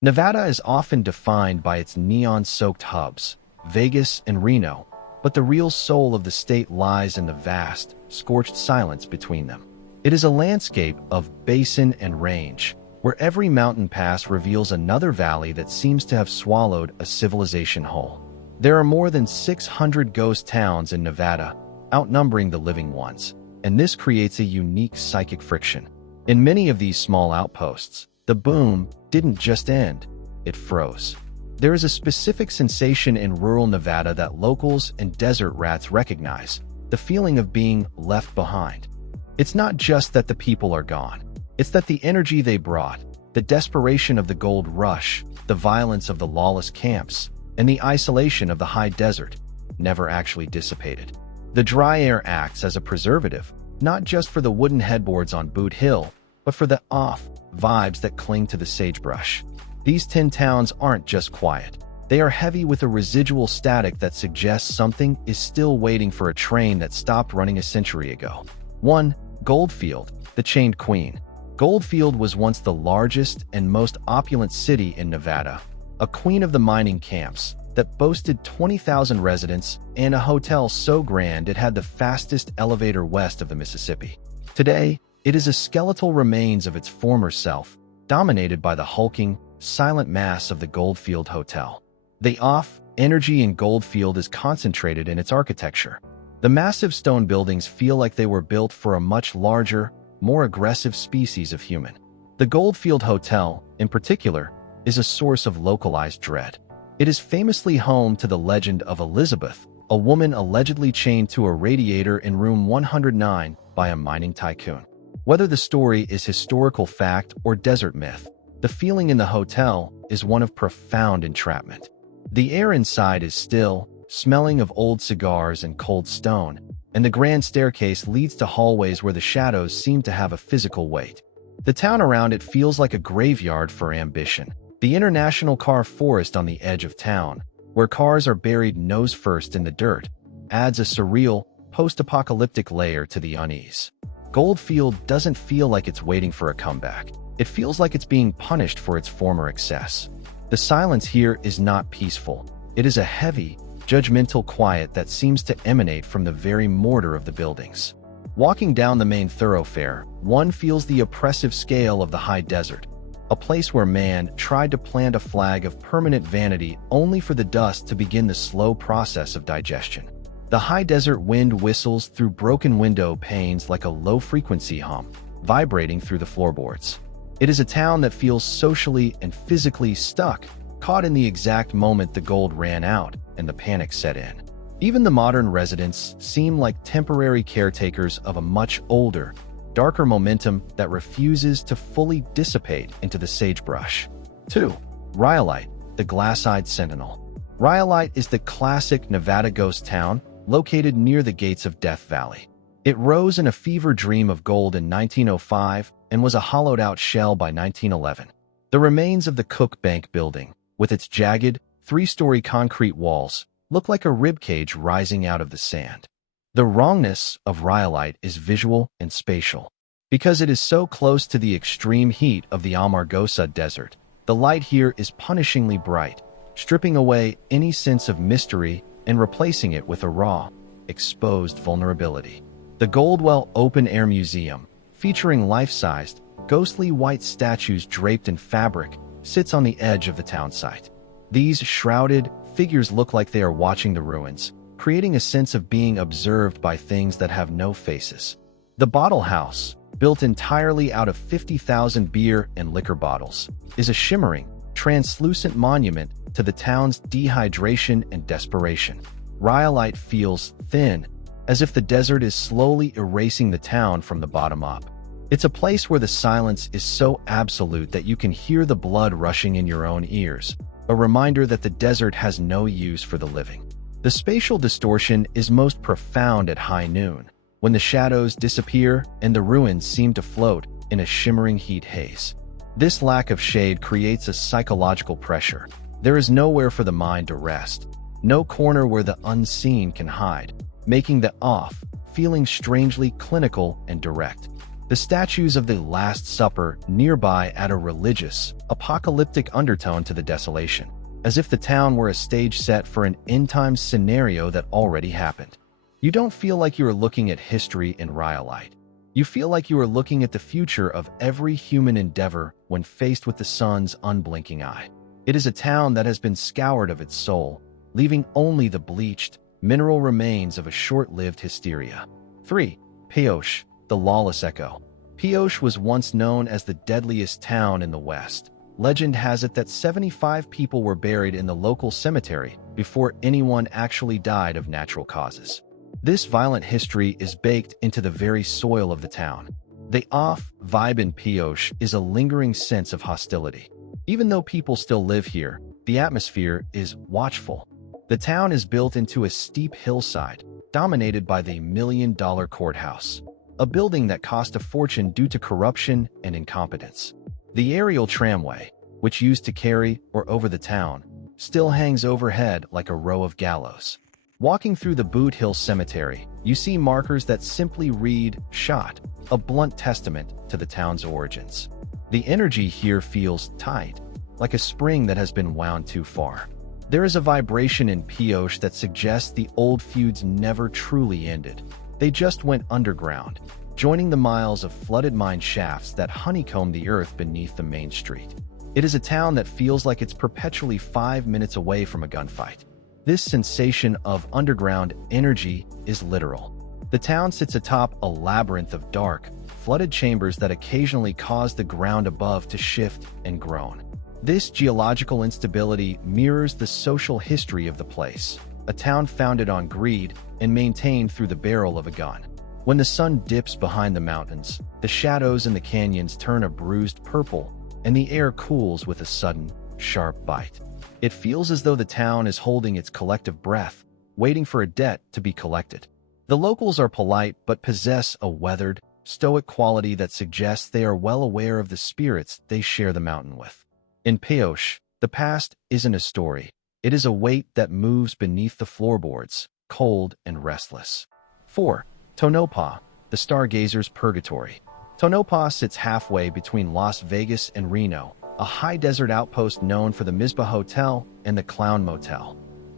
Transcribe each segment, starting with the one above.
Nevada is often defined by its neon-soaked hubs, Vegas and Reno, but the real soul of the state lies in the vast, scorched silence between them. It is a landscape of basin and range, where every mountain pass reveals another valley that seems to have swallowed a civilization whole. There are more than 600 ghost towns in Nevada, outnumbering the living ones, and this creates a unique psychic friction. In many of these small outposts, the boom didn't just end, it froze. There is a specific sensation in rural Nevada that locals and desert rats recognize, the feeling of being left behind. It's not just that the people are gone. It's that the energy they brought, the desperation of the gold rush, the violence of the lawless camps, and the isolation of the high desert, never actually dissipated. The dry air acts as a preservative, not just for the wooden headboards on Boot Hill, but for the off vibes that cling to the sagebrush. These tin towns aren't just quiet. They are heavy with a residual static that suggests something is still waiting for a train that stopped running a century ago. 1. Goldfield, the Chained Queen. Goldfield was once the largest and most opulent city in Nevada, a queen of the mining camps that boasted 20,000 residents and a hotel so grand it had the fastest elevator west of the Mississippi. Today, it is a skeletal remains of its former self, dominated by the hulking, silent mass of the Goldfield Hotel. The energy in Goldfield is concentrated in its architecture. The massive stone buildings feel like they were built for a much larger, more aggressive species of human. The Goldfield Hotel, in particular, is a source of localized dread. It is famously home to the legend of Elizabeth, a woman allegedly chained to a radiator in room 109 by a mining tycoon. Whether the story is historical fact or desert myth, the feeling in the hotel is one of profound entrapment. The air inside is still, smelling of old cigars and cold stone, and the grand staircase leads to hallways where the shadows seem to have a physical weight. The town around it feels like a graveyard for ambition. The International Car Forest on the edge of town, where cars are buried nose first in the dirt, adds a surreal, post-apocalyptic layer to the unease. Goldfield doesn't feel like it's waiting for a comeback. It feels like it's being punished for its former excess. The silence here is not peaceful. It is a heavy, judgmental quiet that seems to emanate from the very mortar of the buildings. Walking down the main thoroughfare, one feels the oppressive scale of the high desert, a place where man tried to plant a flag of permanent vanity only for the dust to begin the slow process of digestion. The high desert wind whistles through broken window panes like a low-frequency hum, vibrating through the floorboards. It is a town that feels socially and physically stuck, caught in the exact moment the gold ran out and the panic set in. Even the modern residents seem like temporary caretakers of a much older, darker momentum that refuses to fully dissipate into the sagebrush. 2. Rhyolite, the glass-eyed Sentinel. Rhyolite is the classic Nevada ghost town located near the gates of Death Valley. It rose in a fever dream of gold in 1905 and was a hollowed-out shell by 1911. The remains of the Cook Bank building, with its jagged, three-story concrete walls, look like a ribcage rising out of the sand. The wrongness of Rhyolite is visual and spatial. Because it is so close to the extreme heat of the Amargosa Desert, the light here is punishingly bright, stripping away any sense of mystery and replacing it with a raw, exposed vulnerability. The Goldwell Open Air Museum, featuring life-sized, ghostly white statues draped in fabric, sits on the edge of the town site. These shrouded figures look like they are watching the ruins, creating a sense of being observed by things that have no faces. The Bottle House, built entirely out of 50,000 beer and liquor bottles, is a shimmering, translucent monument to the town's dehydration and desperation. Rhyolite feels thin, as if the desert is slowly erasing the town from the bottom up. It's a place where the silence is so absolute that you can hear the blood rushing in your own ears, a reminder that the desert has no use for the living. The spatial distortion is most profound at high noon, when the shadows disappear and the ruins seem to float in a shimmering heat haze. This lack of shade creates a psychological pressure. There is nowhere for the mind to rest, no corner where the unseen can hide, making the off feeling strangely clinical and direct. The statues of the Last Supper nearby add a religious, apocalyptic undertone to the desolation, as if the town were a stage set for an end-times scenario that already happened. You don't feel like you are looking at history in Rhyolite. You feel like you are looking at the future of every human endeavor when faced with the sun's unblinking eye. It is a town that has been scoured of its soul, leaving only the bleached, mineral remains of a short-lived hysteria. 3. Pioche, the Lawless Echo. Pioche was once known as the deadliest town in the West. Legend has it that 75 people were buried in the local cemetery before anyone actually died of natural causes. This violent history is baked into the very soil of the town. The off-vibe in Pioche is a lingering sense of hostility. Even though people still live here, the atmosphere is watchful. The town is built into a steep hillside, dominated by the $1 million courthouse, a building that cost a fortune due to corruption and incompetence. The aerial tramway, which used to carry or over the town, still hangs overhead like a row of gallows. Walking through the Boot Hill Cemetery, you see markers that simply read, "Shot," a blunt testament to the town's origins. The energy here feels tight, like a spring that has been wound too far. There is a vibration in Pioche that suggests the old feuds never truly ended. They just went underground, joining the miles of flooded mine shafts that honeycomb the earth beneath the main street. It is a town that feels like it's perpetually 5 minutes away from a gunfight. This sensation of underground energy is literal. The town sits atop a labyrinth of dark, flooded chambers that occasionally cause the ground above to shift and groan. This geological instability mirrors the social history of the place, a town founded on greed and maintained through the barrel of a gun. When the sun dips behind the mountains, the shadows in the canyons turn a bruised purple, and the air cools with a sudden, sharp bite. It feels as though the town is holding its collective breath, waiting for a debt to be collected. The locals are polite but possess a weathered, stoic quality that suggests they are well aware of the spirits they share the mountain with. In Pioche, the past isn't a story. It is a weight that moves beneath the floorboards, cold and restless. 4. Tonopah, the Stargazer's Purgatory. Tonopah sits halfway between Las Vegas and Reno, a high-desert outpost known for the Mizpah Hotel and the Clown Motel.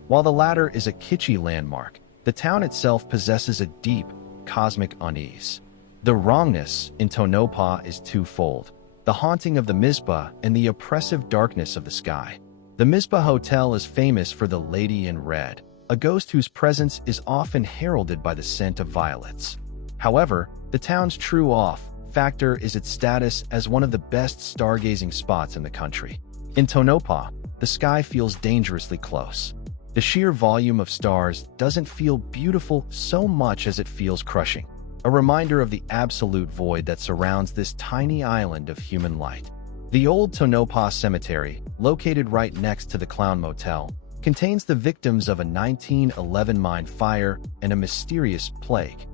While the latter is a kitschy landmark, the town itself possesses a deep, cosmic unease. The wrongness in Tonopah is twofold: the haunting of the Mizpah and the oppressive darkness of the sky. The Mizpah Hotel is famous for the Lady in Red, a ghost whose presence is often heralded by the scent of violets. However, the town's true factor is its status as one of the best stargazing spots in the country. In Tonopah, the sky feels dangerously close. The sheer volume of stars doesn't feel beautiful so much as it feels crushing, a reminder of the absolute void that surrounds this tiny island of human light. The old Tonopah Cemetery, located right next to the Clown Motel, contains the victims of a 1911 mine fire and a mysterious plague.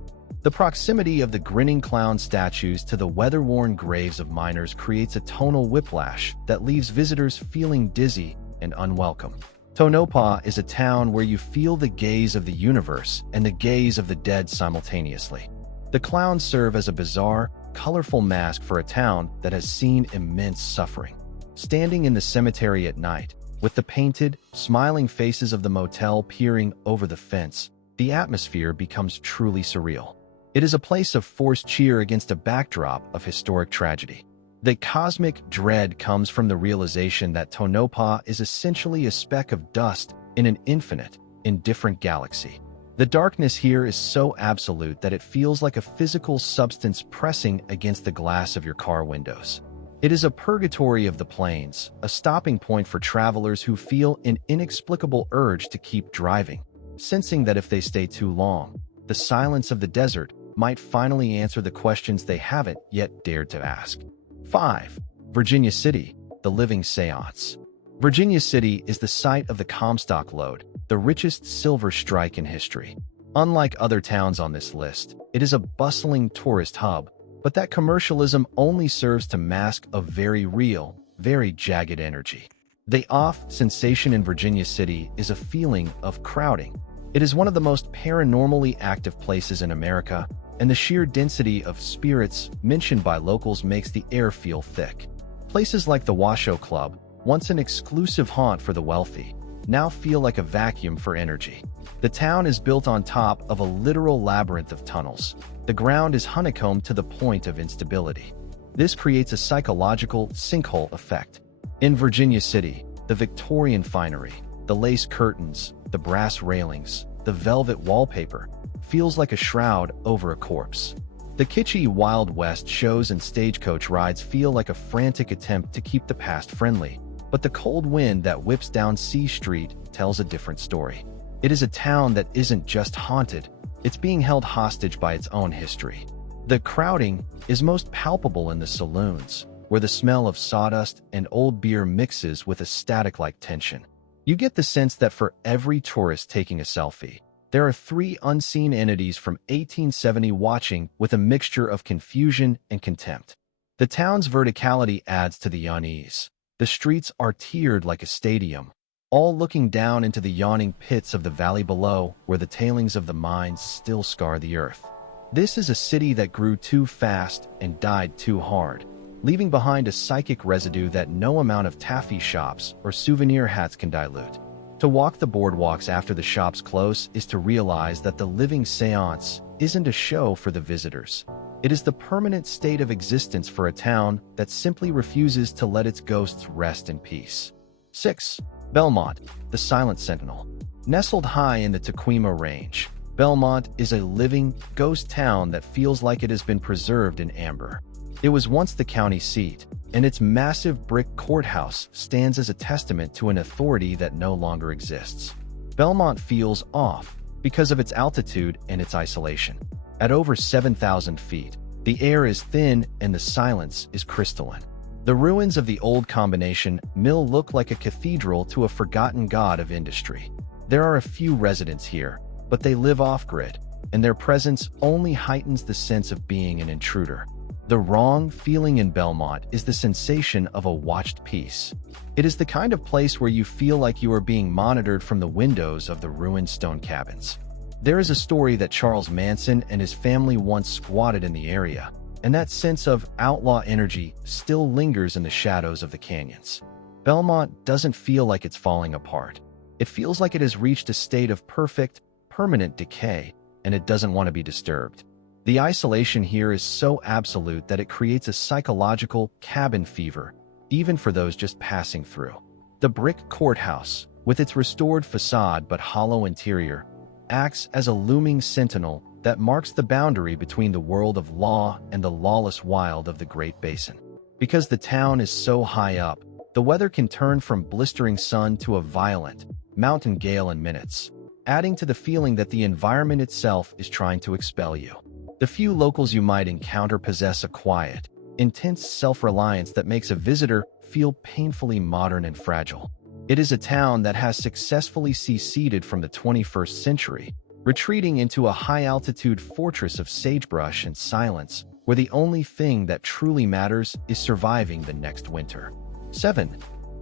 The proximity of the grinning clown statues to the weather-worn graves of miners creates a tonal whiplash that leaves visitors feeling dizzy and unwelcome. Tonopah is a town where you feel the gaze of the universe and the gaze of the dead simultaneously. The clowns serve as a bizarre, colorful mask for a town that has seen immense suffering. Standing in the cemetery at night, with the painted, smiling faces of the motel peering over the fence, the atmosphere becomes truly surreal. It is a place of forced cheer against a backdrop of historic tragedy. The cosmic dread comes from the realization that Tonopah is essentially a speck of dust in an infinite, indifferent galaxy. The darkness here is so absolute that it feels like a physical substance pressing against the glass of your car windows. It is a purgatory of the plains, a stopping point for travelers who feel an inexplicable urge to keep driving, sensing that if they stay too long, the silence of the desert might finally answer the questions they haven't yet dared to ask. 5. Virginia City, the living seance. Virginia City is the site of the Comstock Lode, the richest silver strike in history. Unlike other towns on this list, it is a bustling tourist hub, but that commercialism only serves to mask a very real, very jagged energy. The off sensation in Virginia City is a feeling of crowding. It is one of the most paranormally active places in America, and the sheer density of spirits mentioned by locals makes the air feel thick. Places like the Washoe Club, once an exclusive haunt for the wealthy, now feel like a vacuum for energy. The town is built on top of a literal labyrinth of tunnels. The ground is honeycombed to the point of instability. This creates a psychological sinkhole effect. In Virginia City, the Victorian finery, the lace curtains, the brass railings, the velvet wallpaper, feels like a shroud over a corpse. The kitschy Wild West shows and stagecoach rides feel like a frantic attempt to keep the past friendly, but the cold wind that whips down C Street tells a different story. It is a town that isn't just haunted, it's being held hostage by its own history. The crowding is most palpable in the saloons, where the smell of sawdust and old beer mixes with a static-like tension. You get the sense that for every tourist taking a selfie, there are 3 unseen entities from 1870 watching with a mixture of confusion and contempt. The town's verticality adds to the unease. The streets are tiered like a stadium, all looking down into the yawning pits of the valley below where the tailings of the mines still scar the earth. This is a city that grew too fast and died too hard, leaving behind a psychic residue that no amount of taffy shops or souvenir hats can dilute. To walk the boardwalks after the shops close is to realize that the living seance isn't a show for the visitors. It is the permanent state of existence for a town that simply refuses to let its ghosts rest in peace. 6. Belmont, the silent sentinel. Nestled high in the Tequima Range, Belmont is a living, ghost town that feels like it has been preserved in amber. It was once the county seat, and its massive brick courthouse stands as a testament to an authority that no longer exists. Belmont feels off because of its altitude and its isolation. At over 7,000 feet, the air is thin and the silence is crystalline. The ruins of the old combination mill look like a cathedral to a forgotten god of industry. There are a few residents here, but they live off-grid, and their presence only heightens the sense of being an intruder. The wrong feeling in Belmont is the sensation of a watched peace. It is the kind of place where you feel like you are being monitored from the windows of the ruined stone cabins. There is a story that Charles Manson and his family once squatted in the area, and that sense of outlaw energy still lingers in the shadows of the canyons. Belmont doesn't feel like it's falling apart. It feels like it has reached a state of perfect, permanent decay, and it doesn't want to be disturbed. The isolation here is so absolute that it creates a psychological cabin fever, even for those just passing through. The brick courthouse, with its restored facade but hollow interior, acts as a looming sentinel that marks the boundary between the world of law and the lawless wild of the Great Basin. Because the town is so high up, the weather can turn from blistering sun to a violent mountain gale in minutes, adding to the feeling that the environment itself is trying to expel you. The few locals you might encounter possess a quiet, intense self-reliance that makes a visitor feel painfully modern and fragile. It is a town that has successfully seceded from the 21st century, retreating into a high-altitude fortress of sagebrush and silence, where the only thing that truly matters is surviving the next winter. 7.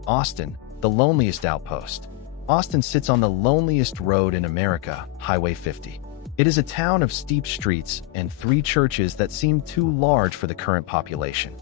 Austin, the loneliest outpost. Austin sits on the loneliest road in America, Highway 50. It is a town of steep streets and 3 churches that seem too large for the current population.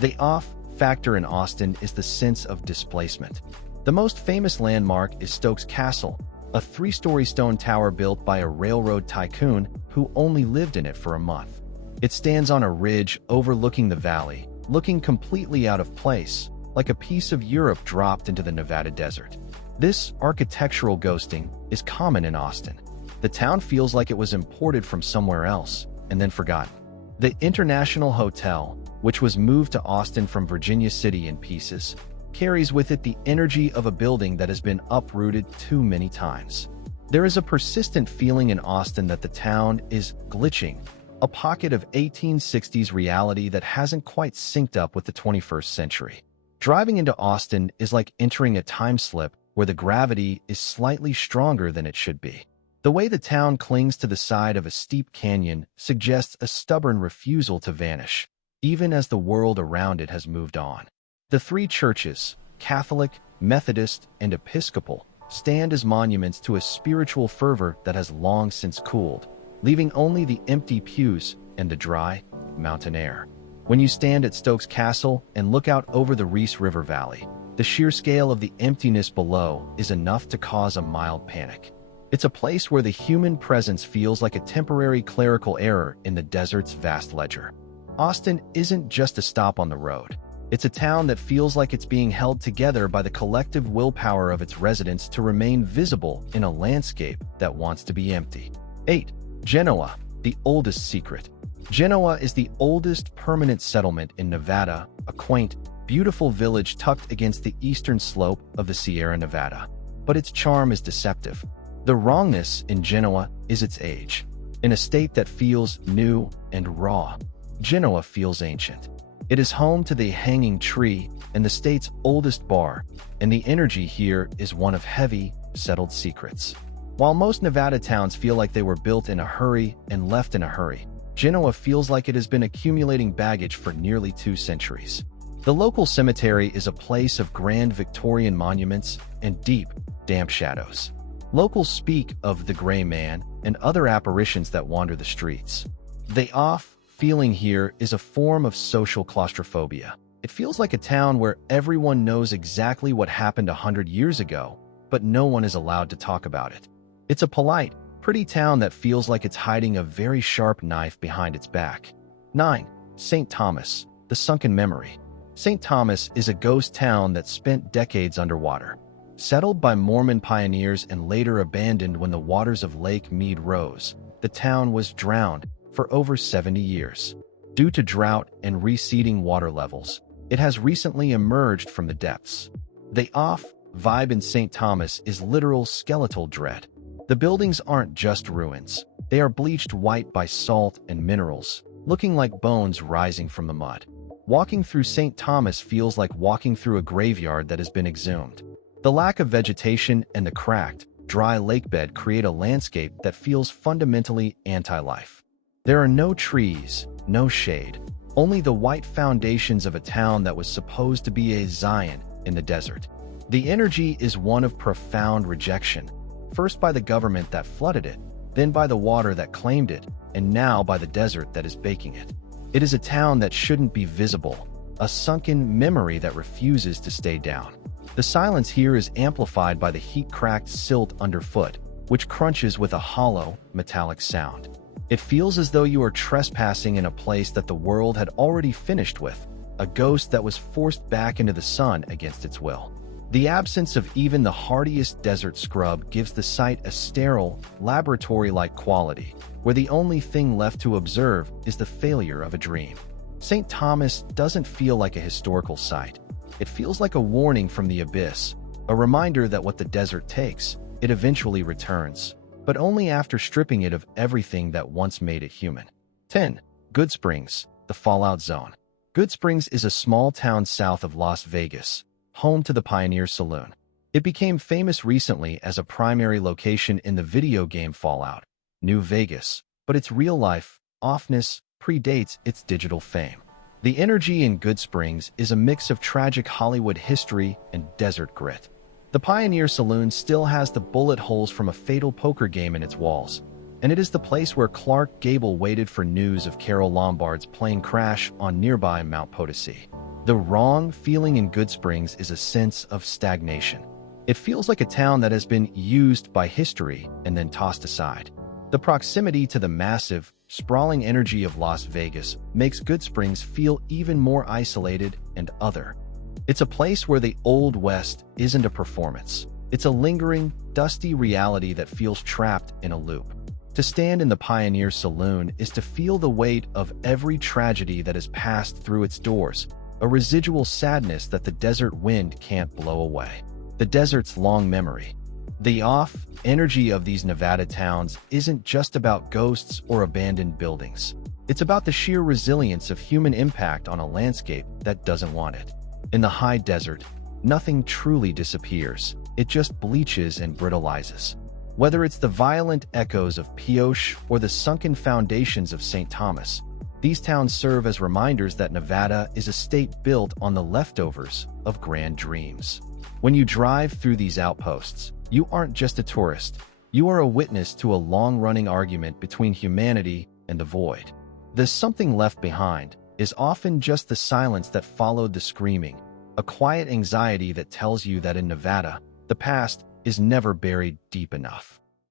The off factor in Austin is the sense of displacement. The most famous landmark is Stokes Castle, a 3-story stone tower built by a railroad tycoon who only lived in it for a month. It stands on a ridge overlooking the valley, looking completely out of place, like a piece of Europe dropped into the Nevada desert. This architectural ghosting is common in Austin. The town feels like it was imported from somewhere else and then forgotten. The International Hotel, which was moved to Austin from Virginia City in pieces, carries with it the energy of a building that has been uprooted too many times. There is a persistent feeling in Austin that the town is glitching, a pocket of 1860s reality that hasn't quite synced up with the 21st century. Driving into Austin is like entering a time slip where the gravity is slightly stronger than it should be. The way the town clings to the side of a steep canyon suggests a stubborn refusal to vanish, even as the world around it has moved on. The 3 churches, Catholic, Methodist, and Episcopal, stand as monuments to a spiritual fervor that has long since cooled, leaving only the empty pews and the dry, mountain air. When you stand at Stokes Castle and look out over the Reese River Valley, the sheer scale of the emptiness below is enough to cause a mild panic. It's a place where the human presence feels like a temporary clerical error in the desert's vast ledger. Austin isn't just a stop on the road. It's a town that feels like it's being held together by the collective willpower of its residents to remain visible in a landscape that wants to be empty. 8. Genoa, the oldest secret. Genoa is the oldest permanent settlement in Nevada, a quaint, beautiful village tucked against the eastern slope of the Sierra Nevada. But its charm is deceptive. The wrongness in Genoa is its age. In a state that feels new and raw, Genoa feels ancient. It is home to the Hanging Tree and the state's oldest bar, and the energy here is one of heavy, settled secrets. While most Nevada towns feel like they were built in a hurry and left in a hurry, Genoa feels like it has been accumulating baggage for nearly 2 centuries. The local cemetery is a place of grand Victorian monuments and deep, damp shadows. Locals speak of the Gray Man and other apparitions that wander the streets. The off feeling here is a form of social claustrophobia. It feels like a town where everyone knows exactly what happened 100 years ago, but no one is allowed to talk about it. It's a polite, pretty town that feels like it's hiding a very sharp knife behind its back. 9. St. Thomas, the sunken memory. St. Thomas is a ghost town that spent decades underwater. Settled by Mormon pioneers and later abandoned when the waters of Lake Mead rose, the town was drowned for over 70 years. Due to drought and receding water levels, it has recently emerged from the depths. The off vibe in St. Thomas is literal skeletal dread. The buildings aren't just ruins. They are bleached white by salt and minerals, looking like bones rising from the mud. Walking through St. Thomas feels like walking through a graveyard that has been exhumed. The lack of vegetation and the cracked, dry lakebed create a landscape that feels fundamentally anti-life. There are no trees, no shade, only the white foundations of a town that was supposed to be a Zion in the desert. The energy is one of profound rejection, first by the government that flooded it, then by the water that claimed it, and now by the desert that is baking it. It is a town that shouldn't be visible, a sunken memory that refuses to stay down. The silence here is amplified by the heat-cracked silt underfoot, which crunches with a hollow, metallic sound. It feels as though you are trespassing in a place that the world had already finished with, a ghost that was forced back into the sun against its will. The absence of even the hardiest desert scrub gives the site a sterile, laboratory-like quality, where the only thing left to observe is the failure of a dream. St. Thomas doesn't feel like a historical site. It feels like a warning from the abyss, a reminder that what the desert takes, it eventually returns, but only after stripping it of everything that once made it human. 10. Goodsprings, the fallout zone. Goodsprings is a small town south of Las Vegas, home to the Pioneer Saloon. It became famous recently as a primary location in the video game Fallout, New Vegas, but its real-life offness predates its digital fame. The energy in Goodsprings is a mix of tragic Hollywood history and desert grit. The Pioneer Saloon still has the bullet holes from a fatal poker game in its walls, and it is the place where Clark Gable waited for news of Carol Lombard's plane crash on nearby Mount Potosi. The wrong feeling in Goodsprings is a sense of stagnation. It feels like a town that has been used by history and then tossed aside. The proximity to the massive, sprawling energy of Las Vegas makes Goodsprings feel even more isolated and other. It's a place where the Old West isn't a performance. It's a lingering, dusty reality that feels trapped in a loop. To stand in the Pioneer Saloon is to feel the weight of every tragedy that has passed through its doors, a residual sadness that the desert wind can't blow away. The desert's long memory. The energy of these Nevada towns isn't just about ghosts or abandoned buildings. It's about the sheer resilience of human impact on a landscape that doesn't want it. In the high desert, nothing truly disappears. It just bleaches and brittleizes. Whether it's the violent echoes of Pioche or the sunken foundations of St. Thomas, these towns serve as reminders that Nevada is a state built on the leftovers of grand dreams. When you drive through these outposts, You aren't just a tourist. You are a witness to a long-running argument between humanity and the void. The something left behind is often just the silence that followed the screaming, a quiet anxiety that tells you that in Nevada, the past is never buried deep enough.